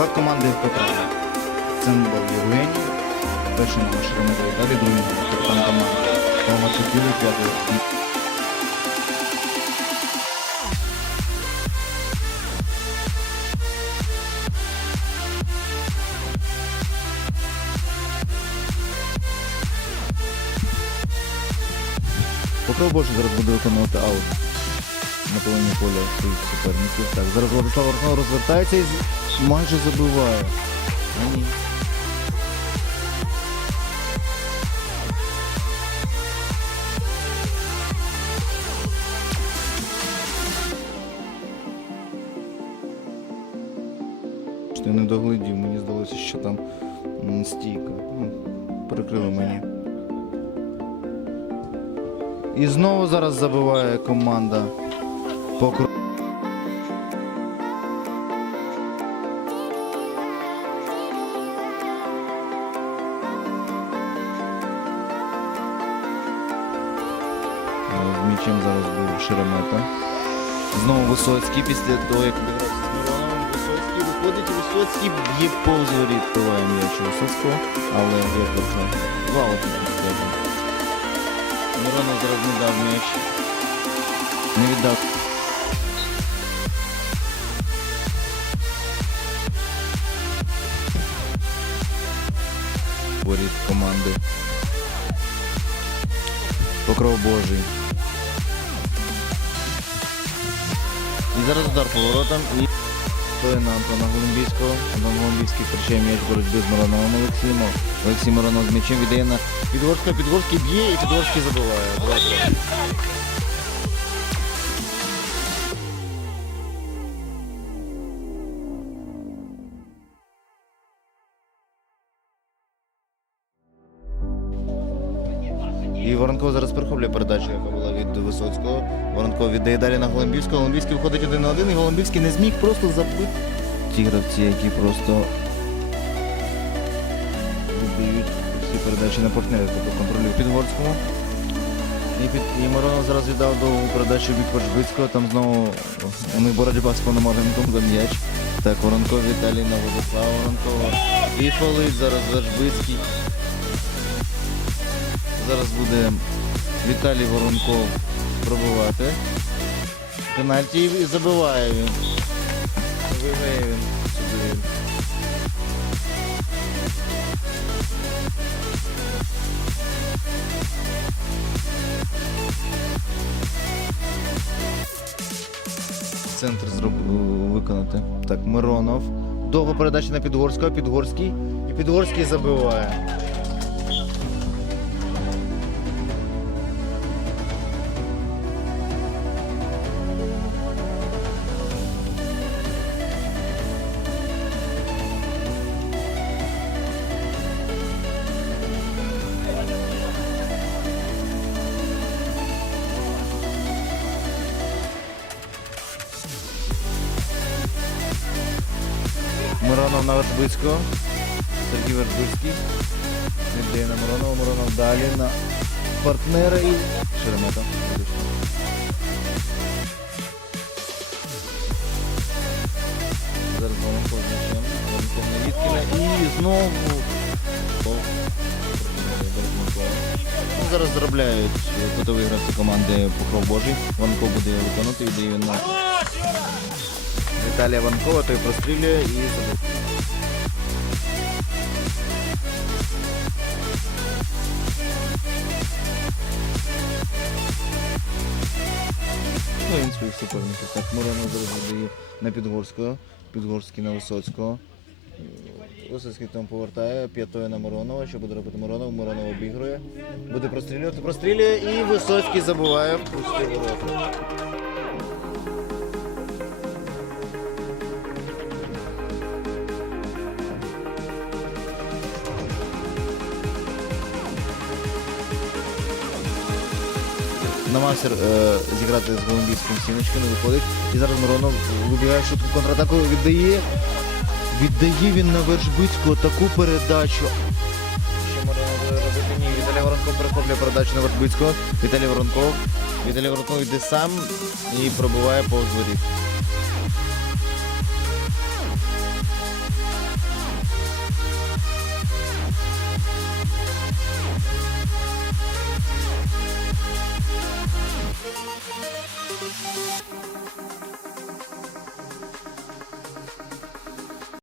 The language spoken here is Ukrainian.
Склад команди Петра. Цимбал Євгеній. Перший номер Шереметовий. Далі другий номер капітан команди. Томачукілі п'ятий. Покров Божий зараз буде виконувати аут на половині поля своїх суперників. Так, зараз Владислав Арнов розвертається і майже забиває. А ні. Я не доглядів, мені здалося, що там стійка. Ну, Перекрили мені. І знову зараз забиває команда. Покру... М'ячем зараз був Шеремета. Знову Висоцький після того, як обігрався з Мироновим. Висоцький виходить, Висоцький б'є повз воріт, триває м'яч Висоцького, але як це? Валить, скажімо. Миронов зараз не дав м'яч. Не віддав. Воріт команди. Покров Божий. І зараз удар поворотом і стоїть на Антона Голумбійського. Антон Голумбійський втрачає м'яч боротьби з Мироновим Олексієм. Олексій Миронов з м'ячем віддає на Підгорського. Підгорський б'є і Підгорський забиває. І Воронков зараз перехоплює передачу, яка була від Висоцького. Воронков віддає далі на Голомбівського. Голомбівський виходить один на один, і Голомбівський не зміг просто забити. Ті гравці, які просто віддають всі передачі на партнерів, тобто контролюють Підгорському. І, під, і Миронов зараз віддав довгу передачу від Коржбицького. Там знову у них боротьба з Пономаренком за м'яч. Так, Воронков Віталій на Владислава Воронкова. І фолить зараз Вершбицький. Зараз буде Віталій Воронков пробувати. Пенальті і забиває він. Виграє він. Центр зроб... виконати. Так, Миронов. Довга передача на Підгорського, Підгорський. І Підгорський забиває. Миронов на Вершбицького. Сергій Вершбицький. Віддає на Миронова. Миронов далі на партнера і Шеремета. Зараз Воронков м'ячем. Воронков на Віткіна. І знову. Ну, зараз заробляють кутові гравці команди Покров Божий. Воронков буде виконувати, віддає він на Віталія Ванкова, той прострілює і забив. Своїх суперників. Так, Муранов зараз на Підгорського, Підгорський на Висоцького. Висоцький там повертає, п'ятою на Миронова. Що буде робити Миронов? Миронов обігрує. Буде прострілювати, прострілює і Висоцький забуває пусті ворота. Намагався е, зіграти з Голомбійським стіночки, не виходить. І зараз Миронов вибігає шутку контратаку, віддає. Віддає він на Вершбицького таку передачу. Ще Миронов робити? Ні, Віталій Воронков перехоплює передачу на Вершбицького. Віталій Воронков. Віталій Воронков йде сам і пробиває повз воріт.